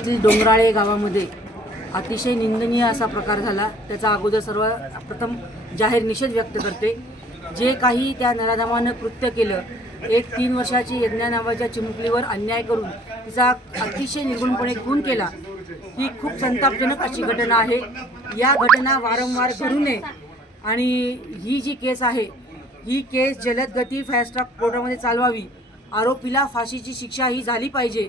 येथील डोंगराळे गावामध्ये अतिशय निंदनीय असा प्रकार झाला. त्याचा अगोदर सर्व प्रथम जाहीर निषेध व्यक्त करते. जे काही त्या नराधामानं कृत्य केलं एक तीन वर्षाची यज्ञा नावाच्या चिमुकलीवर अन्याय करून तिचा अतिशय निर्गुणपणे खून केला ही खूप संतापजनक अशी घटना आहे. या घटना वारंवार घडू नये. आणि ही जी केस आहे ही केस जलद गती फास्ट ट्रॅक कोर्टामध्ये चालवावी. आरोपीला फाशीची शिक्षा ही झाली पाहिजे.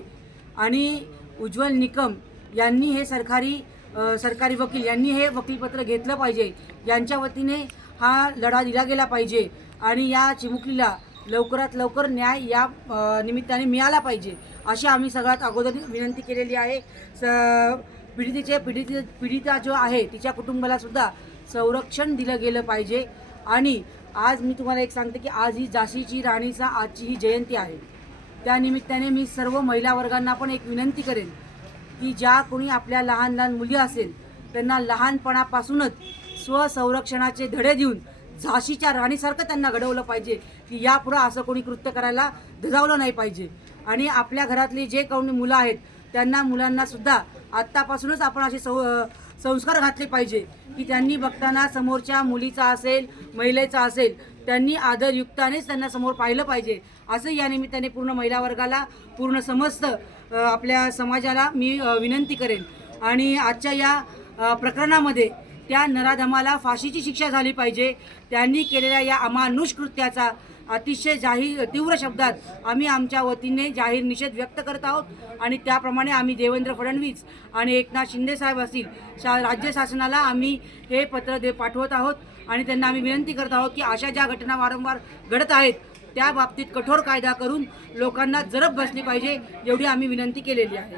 आणि उज्ज्वल निकम यांनी हे सरकारी सरकारी वकील यांनी हे वकीलपत्र घेतलं पाहिजे. यांच्या वतीने हा लढा दिला गेला पाहिजे आणि या चिमुकलीला लवकरात लवकर न्याय या निमित्ताने मिळाला पाहिजे अशी आम्ही सगळ्यात अगोदर विनंती केलेली आहे. स पीडितेचे पीडित पीडिता जो आहे तिच्या कुटुंबाला सुद्धा संरक्षण दिलं गेलं पाहिजे. आणि आज मी तुम्हाला एक सांगते की आज ही झाशीची राणीचा आजची ही जयंती आहे. त्या निमित्ताने मी सर्व महिला वर्गांना पण एक विनंती करेन की ज्या कोणी आपल्या लहान लहान मुली असेल त्यांना लहानपणापासूनच स्वसंरक्षणाचे धडे देऊन झाशीच्या राणीसारखं त्यांना घडवलं पाहिजे की यापुढं असं कोणी कृत्य करायला धजावलं नाही पाहिजे. आणि आपल्या घरातली जे कोणी मुलं आहेत त्यांना मुलांनासुद्धा आत्तापासूनच आपण अशी सौ संस्कार घातले पाहिजे की त्यांनी बघताना समोरच्या मुलीचा असेल महिलेचा असेल त्यांनी आदरयुक्तानेच त्यांना समोर पाहिलं पाहिजे. असं या निमित्ताने पूर्ण महिला वर्गाला पूर्ण समस्त आपल्या समाजाला मी विनंती करेन. आणि आजच्या या प्रकरणामध्ये त्या नराधमाला फाशीची शिक्षा झाली पाहिजे. त्यांनी केलेल्या या अमानुष कृत्याचा अतिशय जाहीर तीव्र शब्दात आम्ही आमच्या वतीने जाहीर निषेध व्यक्त करत आहोत आणि त्याप्रमाणे आम्ही देवेंद्र फडणवीस आणि एकनाथ शिंदे साहेब असतील शा राज्य शासनाला आम्ही हे पत्र दे पाठवत आहोत आणि त्यांना आम्ही विनंती करत आहोत की अशा ज्या घटना वारंवार घडत आहेत त्या बाबतीत कठोर कायदा करून लोकांना जरब बसली पाहिजे एवढी आम्ही विनंती केलेली आहे.